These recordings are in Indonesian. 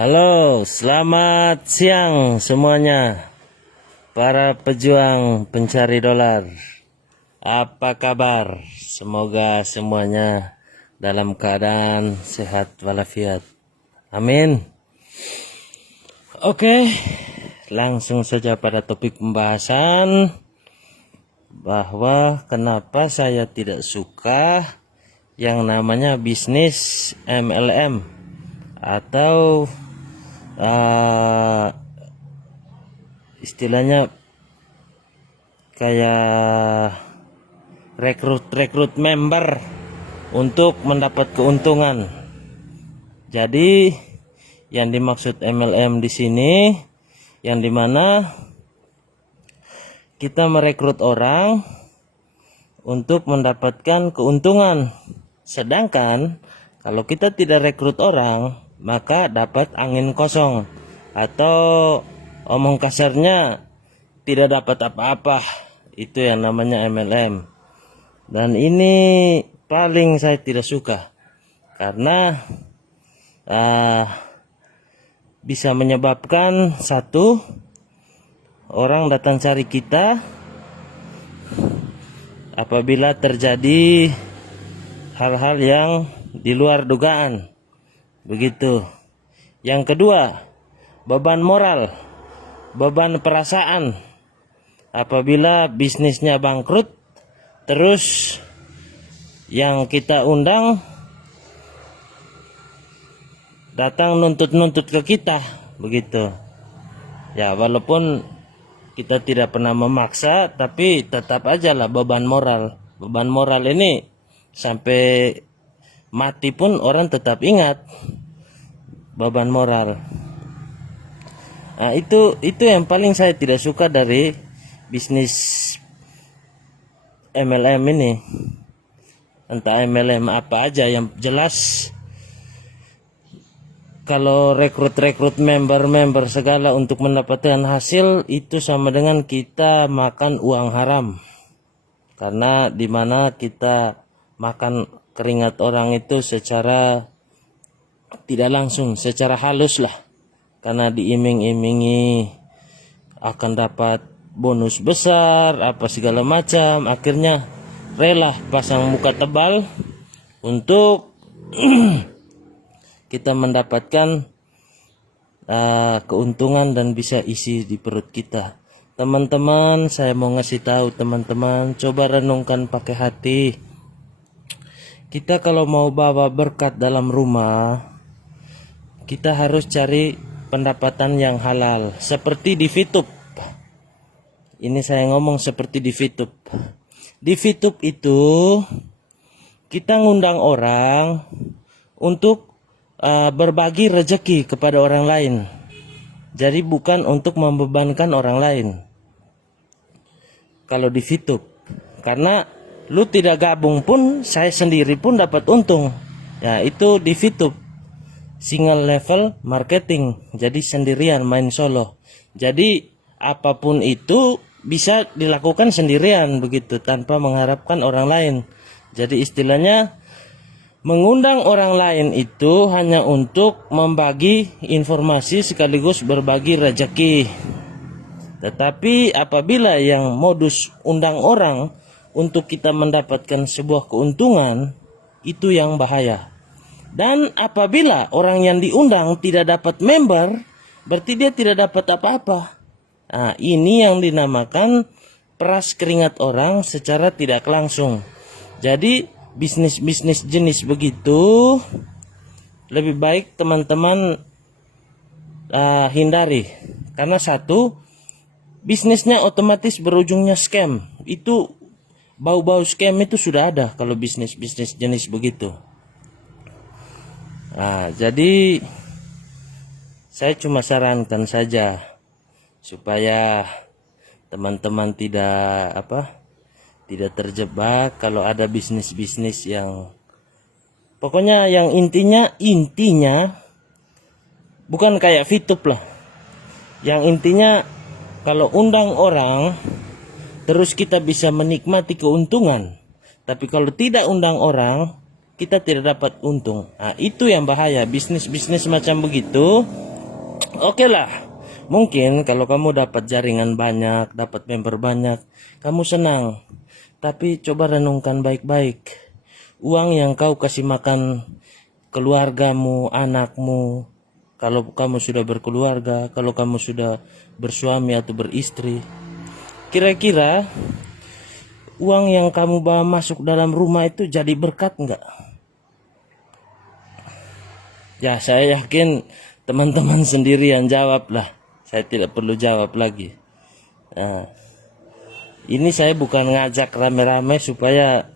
Halo, selamat siang semuanya, para pejuang pencari dolar. Apa kabar? Semoga semuanya dalam keadaan sehat walafiat. Amin. Oke, langsung saja pada topik pembahasan, bahwa kenapa saya tidak suka yang namanya bisnis MLM atau istilahnya kayak rekrut member untuk mendapat keuntungan. Jadi yang dimaksud MLM di sini, yang dimana kita merekrut orang untuk mendapatkan keuntungan. Sedangkan kalau kita tidak rekrut orang, maka dapat angin kosong, atau omong kasarnya tidak dapat apa-apa. Itu yang namanya MLM. Dan ini paling saya tidak suka, karena bisa menyebabkan satu, orang datang cari kita apabila terjadi hal-hal yang di luar dugaan. Begitu. Yang kedua, beban moral, beban perasaan. Apabila bisnisnya bangkrut, terus yang kita undang datang nuntut-nuntut ke kita, begitu. Ya, walaupun kita tidak pernah memaksa, tapi tetap aja lah beban moral. Beban moral ini sampai mati pun orang tetap ingat beban moral. Nah, itu yang paling saya tidak suka dari bisnis MLM ini. Entah MLM apa aja, yang jelas kalau rekrut member segala untuk mendapatkan hasil, itu sama dengan kita makan uang haram. Karena dimana kita makan keringat orang itu secara tidak langsung, secara halus lah. Karena diiming-imingi akan dapat bonus besar, apa segala macam. Akhirnya rela pasang muka tebal untuk kita mendapatkan keuntungan dan bisa isi di perut kita. Teman-teman, saya mau ngasih tahu teman-teman, coba renungkan pakai hati. Kita kalau mau bawa berkat dalam rumah, kita harus cari pendapatan yang halal. Seperti di VTube. Ini saya ngomong seperti di VTube. Di VTube itu kita ngundang orang untuk berbagi rezeki kepada orang lain. Jadi bukan untuk membebankan orang lain. Kalau di VTube, karena lu tidak gabung pun, saya sendiri pun dapat untung. Ya, itu di VTube. Single level marketing. Jadi sendirian, main solo. Jadi apapun itu bisa dilakukan sendirian begitu, tanpa mengharapkan orang lain. Jadi istilahnya mengundang orang lain itu hanya untuk membagi informasi sekaligus berbagi rezeki. Tetapi apabila yang modus undang orang untuk kita mendapatkan sebuah keuntungan, itu yang bahaya. Dan apabila orang yang diundang tidak dapat member, berarti dia tidak dapat apa-apa. Nah, ini yang dinamakan peras keringat orang secara tidak langsung. Jadi bisnis-bisnis jenis begitu lebih baik teman-teman hindari. Karena satu, bisnisnya otomatis berujungnya scam. Itu bau-bau scam itu sudah ada kalau bisnis-bisnis jenis begitu. Nah, jadi saya cuma sarankan saja supaya teman-teman tidak terjebak kalau ada bisnis-bisnis yang pokoknya yang intinya bukan kayak VTube lah. Yang intinya kalau undang orang terus kita bisa menikmati keuntungan. Tapi kalau tidak undang orang, kita tidak dapat untung. Nah, itu yang bahaya. Bisnis-bisnis macam begitu Oke lah, mungkin kalau kamu dapat jaringan banyak, dapat member banyak, kamu senang. Tapi coba renungkan baik-baik. Uang yang kau kasih makan keluargamu, anakmu, kalau kamu sudah berkeluarga, kalau kamu sudah bersuami atau beristri, kira-kira uang yang kamu bawa masuk dalam rumah itu jadi berkat enggak? Ya, saya yakin teman-teman sendiri yang jawab lah. Saya tidak perlu jawab lagi. Nah, ini saya bukan ngajak rame-rame supaya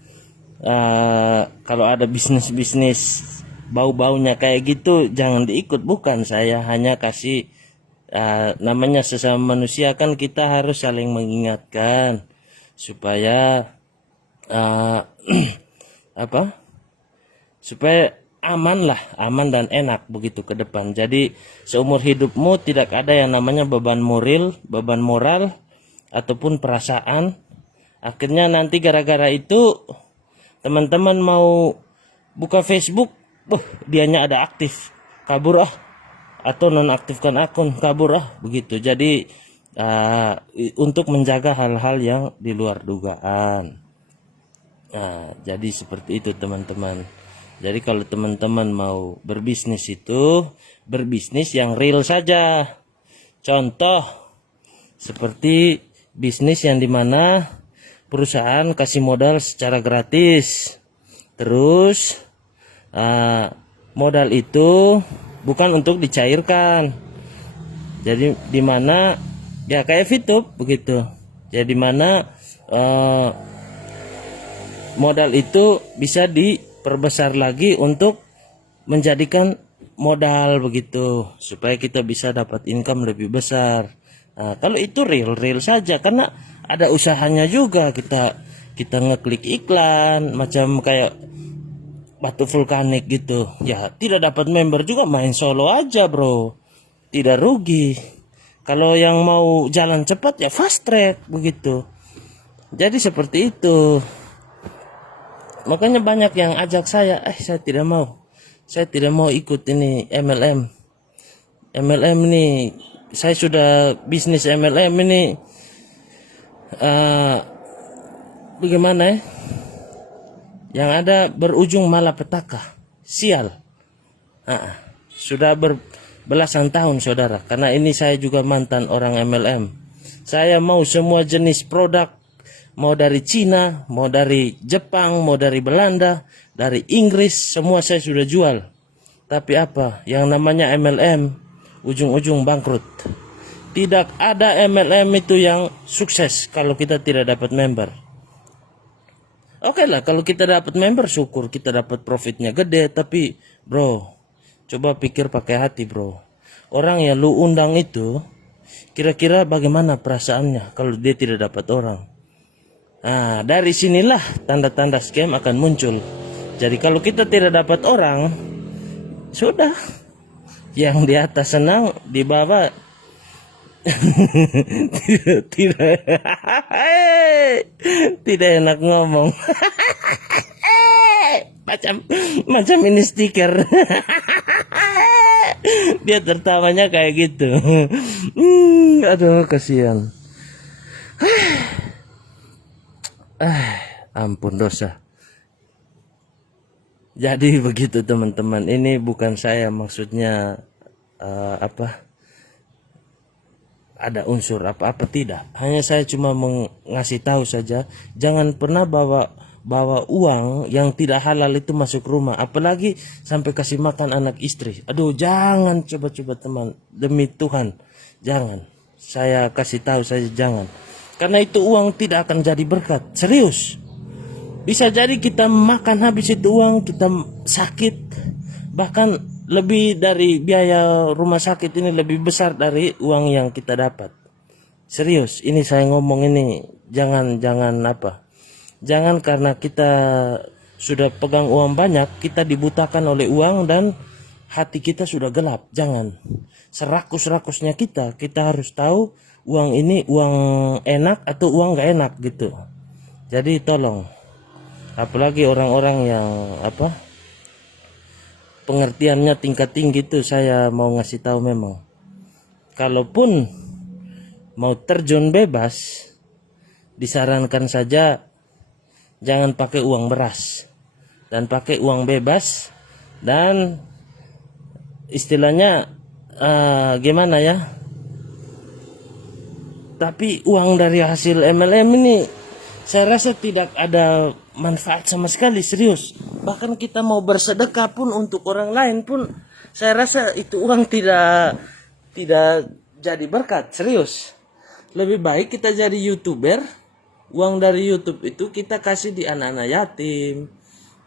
kalau ada bisnis-bisnis bau-baunya kayak gitu jangan diikut. Bukan, saya hanya kasih namanya sesama manusia kan kita harus saling mengingatkan supaya apa? Supaya aman lah, aman dan enak begitu ke depan. Jadi seumur hidupmu tidak ada yang namanya beban moral ataupun perasaan. Akhirnya nanti gara-gara itu teman-teman mau buka Facebook, dianya ada aktif, kabur atau nonaktifkan akun, kabur begitu. Jadi untuk menjaga hal-hal yang di luar dugaan. Nah, jadi seperti itu teman-teman. Jadi kalau teman-teman mau berbisnis itu berbisnis yang real saja. Contoh seperti bisnis yang dimana perusahaan kasih modal secara gratis. Terus modal itu bukan untuk dicairkan. Jadi dimana ya kayak Fitup begitu. Jadi dimana modal itu bisa diperbesar lagi untuk menjadikan modal begitu supaya kita bisa dapat income lebih besar. Nah, kalau itu real saja karena ada usahanya juga, kita ngeklik iklan macam kayak batu vulkanik gitu. Ya, tidak dapat member juga main solo aja, bro. Tidak rugi. Kalau yang mau jalan cepat ya fast track begitu. Jadi seperti itu. Makanya banyak yang ajak saya tidak mau. Saya tidak mau ikut ini MLM. MLM ini saya sudah bisnis MLM ini bagaimana ya? Yang ada berujung malapetaka, sial. Sudah berbelasan tahun saudara, karena ini saya juga mantan orang MLM. Saya mau semua jenis produk, mau dari Cina, mau dari Jepang, mau dari Belanda, dari Inggris, semua saya sudah jual. Tapi apa? Yang namanya MLM, ujung-ujung bangkrut. Tidak ada MLM itu yang sukses kalau kita tidak dapat member. Oke lah, kalau kita dapat member syukur kita dapat profitnya gede. Tapi bro, coba pikir pakai hati bro. Orang yang lu undang itu, kira-kira bagaimana perasaannya kalau dia tidak dapat orang? Nah, dari sinilah tanda-tanda scam akan muncul. Jadi kalau kita tidak dapat orang, sudah. Yang di atas senang, di bawah tidak tidak enak ngomong. macam ini stiker. Dia tertawanya kayak gitu. Aduh kasihan. Ampun dosa. Jadi begitu teman-teman. Ini bukan saya maksudnya ada unsur apa-apa, tidak. Hanya saya cuma mengasih tahu saja, jangan pernah bawa uang yang tidak halal itu masuk rumah, apalagi sampai kasih makan anak istri. Aduh, jangan, coba-coba teman, demi Tuhan, jangan. Saya kasih tahu saja jangan. Karena itu uang tidak akan jadi berkat, serius. Bisa jadi kita makan habis itu uang, kita sakit, bahkan lebih dari biaya rumah sakit ini lebih besar dari uang yang kita dapat. Serius, ini saya ngomong ini jangan jangan karena kita sudah pegang uang banyak kita dibutakan oleh uang dan hati kita sudah gelap. Jangan, serakus-rakusnya kita harus tahu uang ini uang enak atau uang gak enak gitu. Jadi tolong, apalagi orang-orang yang pengertiannya tingkat tinggi itu, saya mau ngasih tahu memang kalaupun mau terjun bebas, disarankan saja jangan pakai uang beras dan pakai uang bebas, dan istilahnya gimana ya, tapi uang dari hasil MLM ini saya rasa tidak ada manfaat sama sekali, serius. Bahkan kita mau bersedekah pun untuk orang lain pun saya rasa itu uang tidak jadi berkat, serius. Lebih baik kita jadi YouTuber, uang dari YouTube itu kita kasih di anak-anak yatim,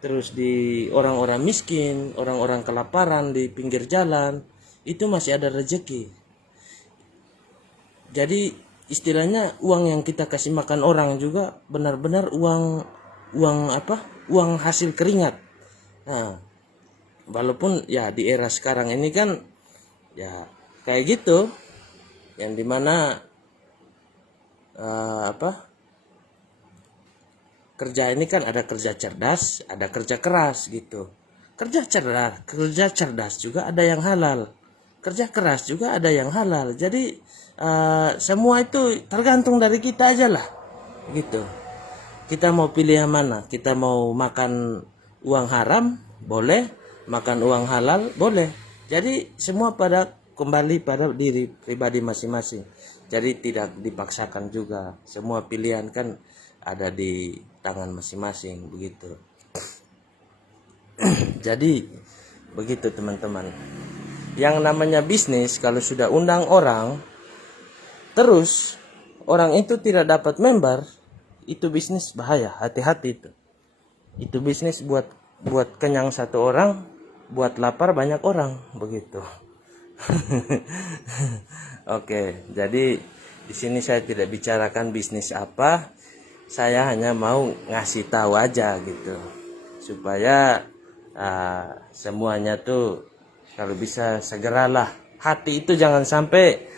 terus di orang-orang miskin, orang-orang kelaparan di pinggir jalan, itu masih ada rezeki. Jadi istilahnya uang yang kita kasih makan orang juga benar-benar uang hasil keringat. Nah, walaupun ya di era sekarang ini kan ya kayak gitu, yang dimana kerja ini kan ada kerja cerdas, ada kerja keras gitu. Kerja cerdas juga ada yang halal, kerja keras juga ada yang halal. Jadi semua itu tergantung dari kita aja lah gitu. Kita mau pilih yang mana? Kita mau makan uang haram boleh, makan uang halal boleh. Jadi semua kembali pada diri pribadi masing-masing. Jadi tidak dipaksakan juga. Semua pilihan kan ada di tangan masing-masing begitu. Jadi begitu teman-teman. Yang namanya bisnis, kalau sudah undang orang terus orang itu tidak dapat member, itu bisnis bahaya, hati-hati itu. Itu bisnis buat kenyang satu orang, buat lapar banyak orang, begitu. Oke, jadi di sini saya tidak bicarakan bisnis apa, saya hanya mau ngasih tahu aja gitu, supaya semuanya tuh kalau bisa segeralah. Hati itu jangan sampai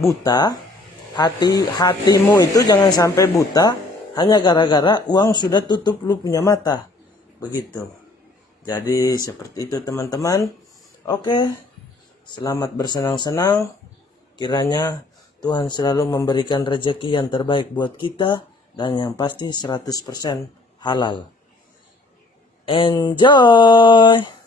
buta, hatimu itu jangan sampai buta hanya gara-gara uang sudah tutup lu punya mata, begitu. Jadi seperti itu teman-teman. Oke, selamat bersenang-senang. Kiranya Tuhan selalu memberikan rezeki yang terbaik buat kita, dan yang pasti 100% halal. Enjoy.